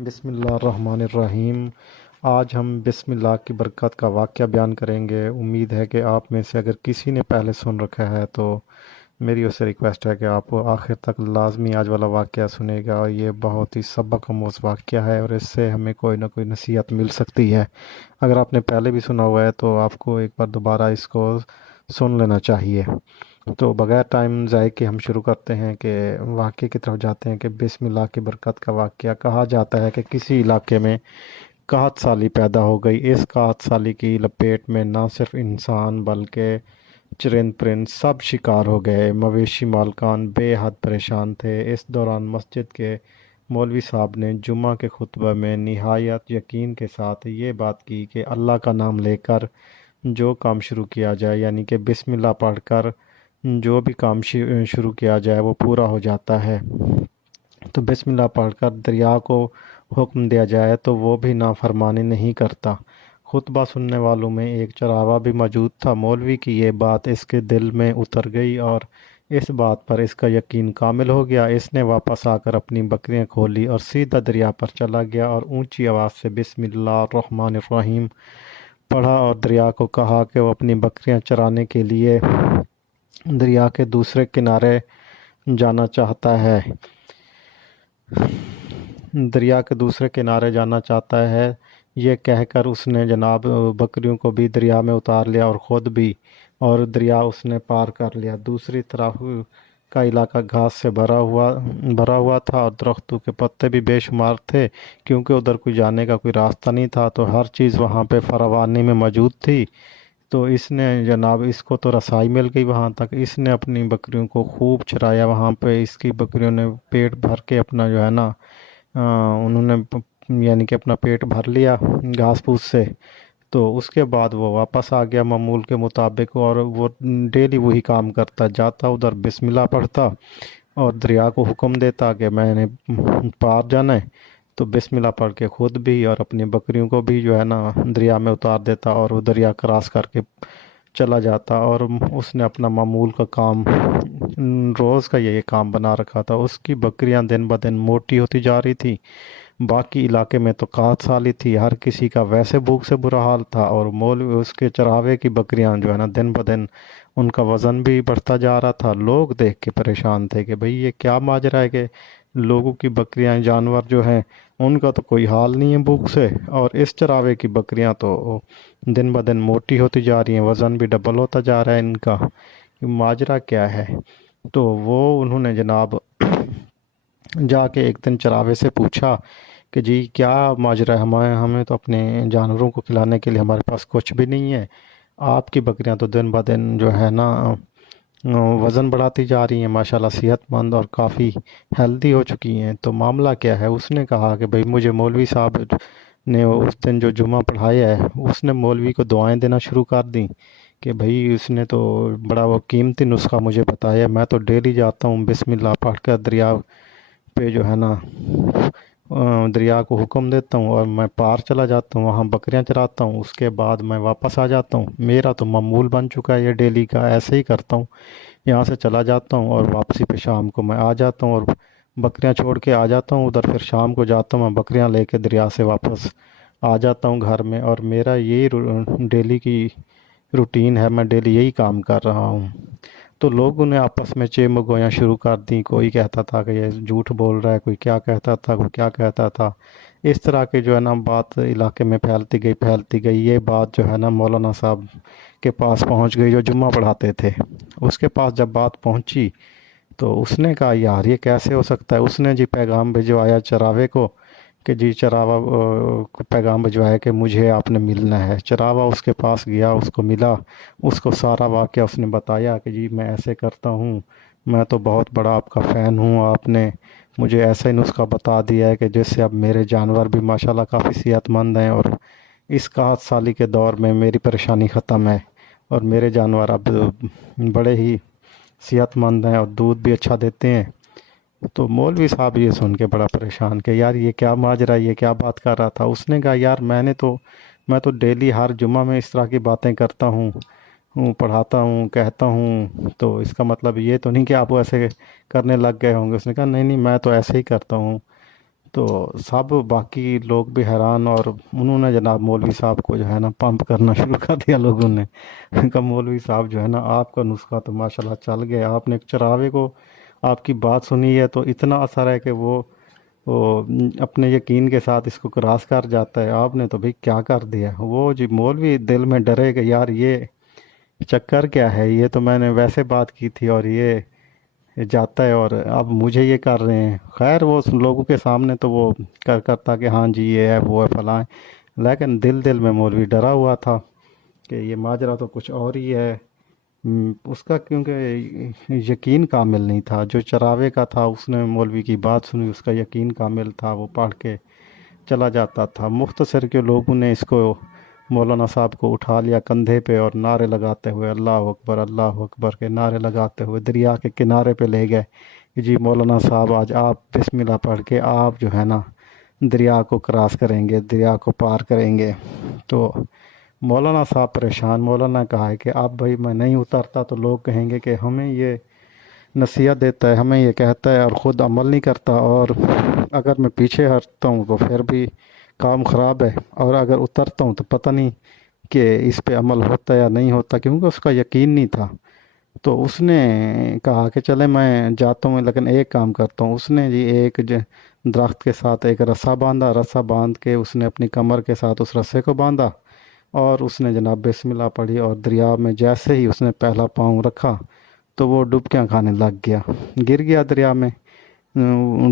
بسم اللہ الرحمن الرحیم۔ آج ہم بسم اللہ کی برکت کا واقعہ بیان کریں گے۔ امید ہے کہ آپ میں سے اگر کسی نے پہلے سن رکھا ہے تو میری اس سے ریکویسٹ ہے کہ آپ آخر تک لازمی آج والا واقعہ سنے گا۔ یہ بہت ہی سبق آموز واقعہ ہے اور اس سے ہمیں کوئی نہ کوئی نصیحت مل سکتی ہے۔ اگر آپ نے پہلے بھی سنا ہوا ہے تو آپ کو ایک بار دوبارہ اس کو سن لینا چاہیے۔ تو بغیر ٹائم ضائع کے ہم شروع کرتے ہیں کہ واقعے کی طرف جاتے ہیں کہ بسم اللہ کی برکت کا واقعہ۔ کہا جاتا ہے کہ کسی علاقے میں قحط سالی پیدا ہو گئی۔ اس قحط سالی کی لپیٹ میں نہ صرف انسان بلکہ چرند پرند سب شکار ہو گئے۔ مویشی مالکان بے حد پریشان تھے۔ اس دوران مسجد کے مولوی صاحب نے جمعہ کے خطبہ میں نہایت یقین کے ساتھ یہ بات کی کہ اللہ کا نام لے کر جو کام شروع کیا جائے، یعنی کہ بسم اللہ پڑھ کر جو بھی کام شروع کیا جائے وہ پورا ہو جاتا ہے۔ تو بسم اللہ پڑھ کر دریا کو حکم دیا جائے تو وہ بھی نافرمانی نہیں کرتا۔ خطبہ سننے والوں میں ایک چراوا بھی موجود تھا۔ مولوی کی یہ بات اس کے دل میں اتر گئی اور اس بات پر اس کا یقین کامل ہو گیا۔ اس نے واپس آ کر اپنی بکریاں کھولی اور سیدھا دریا پر چلا گیا اور اونچی آواز سے بسم اللہ الرحمن الرحیم پڑھا اور دریا کو کہا کہ وہ اپنی بکریاں چرانے کے لیے دریا کے دوسرے کنارے جانا چاہتا ہے۔ دریا کے دوسرے کنارے جانا چاہتا ہے یہ کہہ کر اس نے جناب بکریوں کو بھی دریا میں اتار لیا اور خود بھی، اور دریا اس نے پار کر لیا۔ دوسری طرف کا علاقہ گھاس سے بھرا ہوا تھا اور درختوں کے پتے بھی بے شمار تھے، کیونکہ ادھر کوئی جانے کا کوئی راستہ نہیں تھا، تو ہر چیز وہاں پہ فراوانی میں موجود تھی۔ تو اس نے جناب اس کو تو رسائی مل گئی وہاں تک۔ اس نے اپنی بکریوں کو خوب چرایا وہاں پہ۔ اس کی بکریوں نے پیٹ بھر کے اپنا جو ہے نا انہوں نے یعنی کہ اپنا پیٹ بھر لیا گھاس پھوس سے۔ تو اس کے بعد وہ واپس آ گیا معمول کے مطابق، اور وہ ڈیلی وہی کام کرتا، جاتا ادھر بسم اللہ پڑھتا اور دریا کو حکم دیتا کہ میں نے پار جانا ہے، تو بسم اللہ پڑھ کے خود بھی اور اپنی بکریوں کو بھی جو ہے نا دریا میں اتار دیتا اور وہ دریا کراس کر کے چلا جاتا۔ اور اس نے اپنا معمول کا کام روز کا یہ کام بنا رکھا تھا۔ اس کی بکریاں دن بدن موٹی ہوتی جا رہی تھی۔ باقی علاقے میں تو قحط سالی تھی، ہر کسی کا ویسے بھوک سے برا حال تھا، اور مولوی اس کے چراوے کی بکریاں جو ہے نا دن بدن ان کا وزن بھی بڑھتا جا رہا تھا۔ لوگ دیکھ کے پریشان تھے کہ بھئی یہ کیا ماجرا ہے کہ لوگوں کی بکریاں جانور جو ہیں ان کا تو کوئی حال نہیں ہے بھوک سے، اور اس چراوے کی بکریاں تو دن بدن موٹی ہوتی جا رہی ہیں، وزن بھی ڈبل ہوتا جا رہا ہے ان کا، ماجرا کیا ہے؟ تو وہ انہوں نے جناب جا کے ایک دن چراوے سے پوچھا کہ جی کیا ماجرا ہے، ہمیں تو اپنے جانوروں کو کھلانے کے لیے ہمارے پاس کچھ بھی نہیں ہے، آپ کی بکریاں تو دن بدن جو ہے نا وزن بڑھاتی جا رہی ہیں، ماشاءاللہ صحت مند اور کافی ہیلدی ہو چکی ہیں، تو معاملہ کیا ہے؟ اس نے کہا کہ بھئی مجھے مولوی صاحب نے اس دن جو جمعہ پڑھایا ہے اس نے مولوی کو دعائیں دینا شروع کر دیں کہ بھئی اس نے تو بڑا وہ قیمتی نسخہ مجھے بتایا، میں تو ڈیلی جاتا ہوں بسم اللہ پڑھ کر دریا پہ جو ہے نا دریا کو حکم دیتا ہوں اور میں پار چلا جاتا ہوں، وہاں بکریاں چراتا ہوں، اس کے بعد میں واپس آ جاتا ہوں، میرا تو معمول بن چکا ہے یہ ڈیلی کا، ایسے ہی کرتا ہوں، یہاں سے چلا جاتا ہوں اور واپسی پہ شام کو میں آ جاتا ہوں اور بکریاں چھوڑ کے آ جاتا ہوں ادھر، پھر شام کو جاتا ہوں میں بکریاں لے کے دریا سے واپس آ جاتا ہوں گھر میں، اور میرا یہی ڈیلی کی روٹین ہے، میں ڈیلی یہی کام کر رہا ہوں۔ تو لوگوں نے آپس میں چیمگویاں شروع کر دیں، کوئی کہتا تھا کہ یہ جھوٹ بول رہا ہے، کوئی کیا کہتا تھا، کوئی کیا کہتا تھا، اس طرح کے جو ہے نا بات علاقے میں پھیلتی گئی۔ یہ بات جو ہے نا مولانا صاحب کے پاس پہنچ گئی جو جمعہ پڑھاتے تھے۔ اس کے پاس جب بات پہنچی تو اس نے کہا یار یہ کیسے ہو سکتا ہے؟ اس نے جی پیغام بھجوایا چراوے کو کہ جی چراوا کو پیغام بھجوایا کہ مجھے آپ نے ملنا ہے۔ چراوا اس کے پاس گیا، اس کو ملا، اس کو سارا واقعہ اس نے بتایا کہ جی میں ایسے کرتا ہوں، میں تو بہت بڑا آپ کا فین ہوں، آپ نے مجھے ایسا ہی نسخہ بتا دیا ہے کہ جس سے اب میرے جانور بھی ماشاءاللہ کافی صحت مند ہیں، اور اس قحط سالی کے دور میں میری پریشانی ختم ہے، اور میرے جانور اب بڑے ہی صحت مند ہیں اور دودھ بھی اچھا دیتے ہیں۔ تو مولوی صاحب یہ سن کے بڑا پریشان کہ یار یہ کیا ماجرا ہے، یہ کیا بات کر رہا تھا؟ اس نے کہا یار میں تو ڈیلی ہر جمعہ میں اس طرح کی باتیں کرتا ہوں، پڑھاتا ہوں، کہتا ہوں، تو اس کا مطلب یہ تو نہیں کہ آپ ایسے کرنے لگ گئے ہوں گے؟ اس نے کہا نہیں میں تو ایسے ہی کرتا ہوں۔ تو سب باقی لوگ بھی حیران، اور انہوں نے جناب مولوی صاحب کو جو ہے نا پمپ کرنا شروع کر دیا لوگوں نے۔ کہا مولوی صاحب جو ہے نا آپ کا نسخہ تو ماشاءاللہ چل گیا، آپ نے ایک چراوے کو آپ کی بات سنی ہے تو اتنا اثر ہے کہ وہ اپنے یقین کے ساتھ اس کو کراس کر جاتا ہے، آپ نے تو بھئی کیا کر دیا۔ وہ جی مولوی دل میں ڈرے کہ یار یہ چکر کیا ہے، یہ تو میں نے ویسے بات کی تھی اور یہ جاتا ہے اور اب مجھے یہ کر رہے ہیں۔ خیر وہ لوگوں کے سامنے تو وہ کرتا کہ ہاں جی یہ ہے وہ ہے فلاں ہے، لیکن دل دل میں مولوی ڈرا ہوا تھا کہ یہ ماجرا تو کچھ اور ہی ہے۔ اس کا کیونکہ یقین کامل نہیں تھا، جو چراوے کا تھا اس نے مولوی کی بات سنی، اس کا یقین کامل تھا، وہ پڑھ کے چلا جاتا تھا۔ مختصر کے لوگوں نے اس کو مولانا صاحب کو اٹھا لیا کندھے پہ اور نعرے لگاتے ہوئے اللہ اکبر کے نعرے لگاتے ہوئے دریا کے کنارے پہ لے گئے کہ جی مولانا صاحب آج آپ بسم اللہ پڑھ کے آپ جو ہے نا دریا کو کراس کریں گے، دریا کو پار کریں گے۔ تو مولانا صاحب پریشان، مولانا کہا ہے کہ اب بھائی میں نہیں اترتا تو لوگ کہیں گے کہ ہمیں یہ نصیحت دیتا ہے، ہمیں یہ کہتا ہے اور خود عمل نہیں کرتا، اور اگر میں پیچھے ہٹتا ہوں تو پھر بھی کام خراب ہے، اور اگر اترتا ہوں تو پتہ نہیں کہ اس پہ عمل ہوتا یا نہیں ہوتا، کیونکہ اس کا یقین نہیں تھا۔ تو اس نے کہا کہ چلے میں جاتا ہوں لیکن ایک کام کرتا ہوں۔ اس نے جی ایک درخت کے ساتھ ایک رسا باندھا، رسا باندھ کے اس نے اپنی کمر کے ساتھ اس رسے کو باندھا اور اس نے جناب بسم اللہ پڑھی، اور دریا میں جیسے ہی اس نے پہلا پاؤں رکھا تو وہ ڈبکیاں کھانے لگ گیا، گر گیا دریا میں،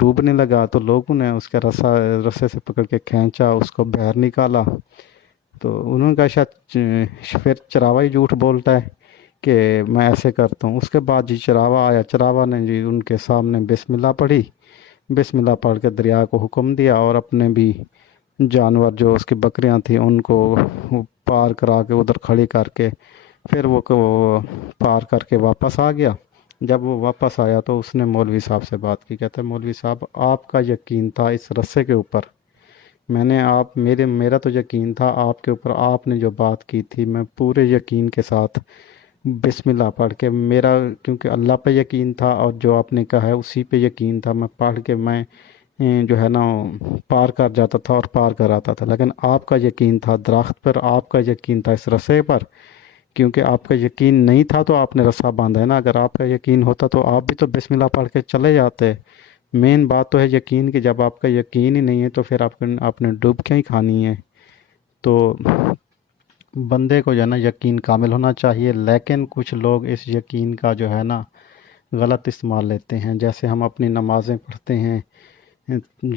ڈوبنے لگا۔ تو لوگوں نے اس کے رسے سے پکڑ کے کھینچا، اس کو باہر نکالا۔ تو انہوں نے کہا شاید پھر چراوا ہی جھوٹ بولتا ہے کہ میں ایسے کرتا ہوں۔ اس کے بعد جی چراوا آیا، چراوا نے جی ان کے سامنے بسم اللہ پڑھی، بسم اللہ پڑھ کے دریا کو حکم دیا، اور اپنے بھی جانور جو اس کی بکریاں تھیں ان کو پار کرا کے ادھر کھڑی کر کے پھر وہ پار کر کے واپس آ گیا۔ جب وہ واپس آیا تو اس نے مولوی صاحب سے بات کی، کہتا ہے مولوی صاحب آپ کا یقین تھا اس رسے کے اوپر، میرا تو یقین تھا آپ کے اوپر، آپ نے جو بات کی تھی میں پورے یقین کے ساتھ بسم اللہ پڑھ کے، میرا کیونکہ اللہ پہ یقین تھا اور جو آپ نے کہا ہے اسی پہ یقین تھا، میں پڑھ کے میں جو ہے نا پار کر جاتا تھا اور پار کر آتا تھا، لیکن آپ کا یقین تھا درخت پر، آپ کا یقین تھا اس رسے پر، کیونکہ آپ کا یقین نہیں تھا تو آپ نے رسا باندھا ہے نا، اگر آپ کا یقین ہوتا تو آپ بھی تو بسم اللہ پڑھ کے چلے جاتے۔ مین بات تو ہے یقین کی، جب آپ کا یقین ہی نہیں ہے تو پھر آپ نے ڈبکیاں ہی کھانی ہے۔ تو بندے کو جو ہے نا یقین کامل ہونا چاہیے، لیکن کچھ لوگ اس یقین کا جو ہے نا غلط استعمال لیتے ہیں۔ جیسے ہم اپنی نمازیں پڑھتے ہیں،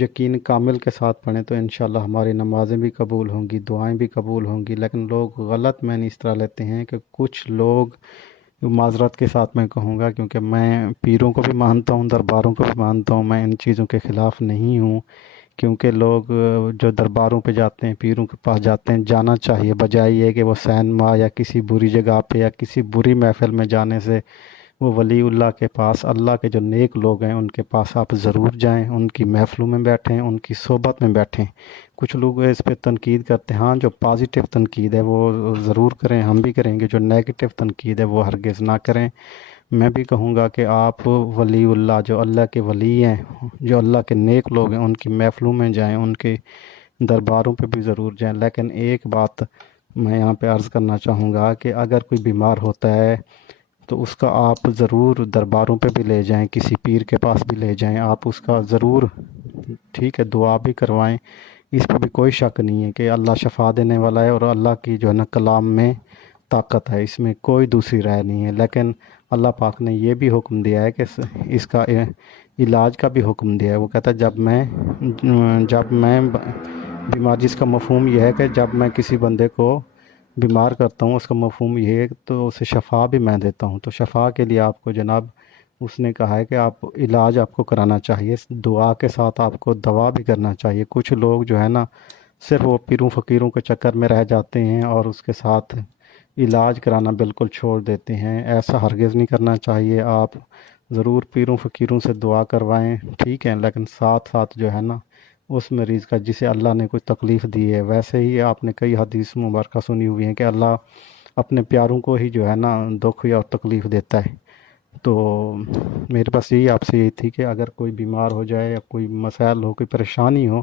یقین کامل کے ساتھ پڑھیں تو انشاءاللہ ہماری نمازیں بھی قبول ہوں گی، دعائیں بھی قبول ہوں گی، لیکن لوگ غلط معنی اس طرح لیتے ہیں کہ کچھ لوگ، معذرت کے ساتھ میں کہوں گا کیونکہ میں پیروں کو بھی مانتا ہوں، درباروں کو بھی مانتا ہوں، میں ان چیزوں کے خلاف نہیں ہوں، کیونکہ لوگ جو درباروں پہ جاتے ہیں، پیروں کے پاس جاتے ہیں، جانا چاہیے، بجائے یہ کہ وہ سینما یا کسی بری جگہ پہ یا کسی بری محفل میں جانے سے وہ ولی اللہ کے پاس، اللہ کے جو نیک لوگ ہیں ان کے پاس آپ ضرور جائیں، ان کی محفلوں میں بیٹھیں، ان کی صحبت میں بیٹھیں۔ کچھ لوگ اس پہ تنقید کرتے ہیں، ہاں جو پازیٹیو تنقید ہے وہ ضرور کریں، ہم بھی کریں گے، جو نیگیٹو تنقید ہے وہ ہرگز نہ کریں۔ میں بھی کہوں گا کہ آپ ولی اللہ، جو اللہ کے ولی ہیں، جو اللہ کے نیک لوگ ہیں، ان کی محفلوں میں جائیں، ان کے درباروں پہ بھی ضرور جائیں، لیکن ایک بات میں یہاں پہ عرض کرنا چاہوں گا کہ اگر کوئی بیمار ہوتا ہے تو اس کا آپ ضرور درباروں پہ بھی لے جائیں، کسی پیر کے پاس بھی لے جائیں، آپ اس کا ضرور ٹھیک ہے دعا بھی کروائیں، اس پہ بھی کوئی شک نہیں ہے کہ اللہ شفا دینے والا ہے، اور اللہ کی جو ہے نا کلام میں طاقت ہے، اس میں کوئی دوسری رائے نہیں ہے۔ لیکن اللہ پاک نے یہ بھی حکم دیا ہے کہ اس کا علاج کا بھی حکم دیا ہے، وہ کہتا ہے جب میں بیمار، جس کا مفہوم یہ ہے کہ جب میں کسی بندے کو بیمار کرتا ہوں اس کا مفہوم یہ ہے تو اسے شفا بھی میں دیتا ہوں، تو شفا کے لیے آپ کو جناب اس نے کہا ہے کہ آپ علاج آپ کو کرانا چاہیے، دعا کے ساتھ آپ کو دوا بھی کرنا چاہیے۔ کچھ لوگ جو ہے نا صرف وہ پیروں فقیروں کے چکر میں رہ جاتے ہیں اور اس کے ساتھ علاج کرانا بالکل چھوڑ دیتے ہیں، ایسا ہرگز نہیں کرنا چاہیے۔ آپ ضرور پیروں فقیروں سے دعا کروائیں، ٹھیک ہے، لیکن ساتھ ساتھ جو ہے نا اس مریض کا جسے اللہ نے کوئی تکلیف دی ہے، ویسے ہی آپ نے کئی حدیث مبارکہ سنی ہوئی ہیں کہ اللہ اپنے پیاروں کو ہی جو ہے نا دکھ یا تکلیف دیتا ہے، تو میرے پاس یہی آپ سے یہی تھی کہ اگر کوئی بیمار ہو جائے یا کوئی مسائل ہو، کوئی پریشانی ہو،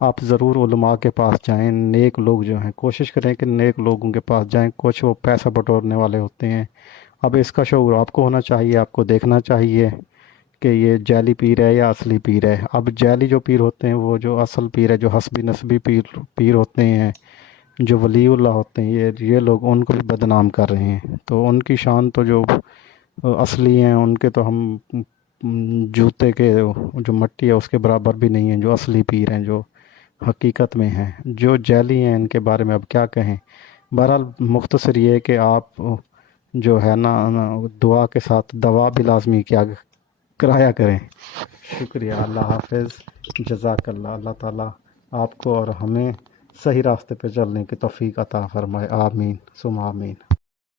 آپ ضرور علماء کے پاس جائیں۔ نیک لوگ جو ہیں کوشش کریں کہ نیک لوگوں کے پاس جائیں، کچھ وہ پیسہ بٹورنے والے ہوتے ہیں۔ اب اس کا شعور آپ کو ہونا چاہیے، آپ کو دیکھنا چاہیے کہ یہ جعلی پیر ہے یا اصلی پیر ہے۔ اب جعلی جو پیر ہوتے ہیں، وہ جو اصل پیر ہے، جو حسبی نسبی پیر ہوتے ہیں، جو ولی اللہ ہوتے ہیں، یہ لوگ ان کو بھی بدنام کر رہے ہیں۔ تو ان کی شان تو جو اصلی ہیں ان کے تو ہم جوتے کے جو مٹی ہے اس کے برابر بھی نہیں ہیں، جو اصلی پیر ہیں، جو حقیقت میں ہیں۔ جو جعلی ہیں ان کے بارے میں اب کیا کہیں۔ بہرحال مختصر یہ ہے کہ آپ جو ہے نا دعا کے ساتھ دوا بھی لازمی کیا کرایا کریں۔ شکریہ، اللہ حافظ، جزاک اللہ۔ اللہ تعالیٰ آپ کو اور ہمیں صحیح راستے پہ چلنے کی توفیق عطا فرمائے، آمین ثم آمین۔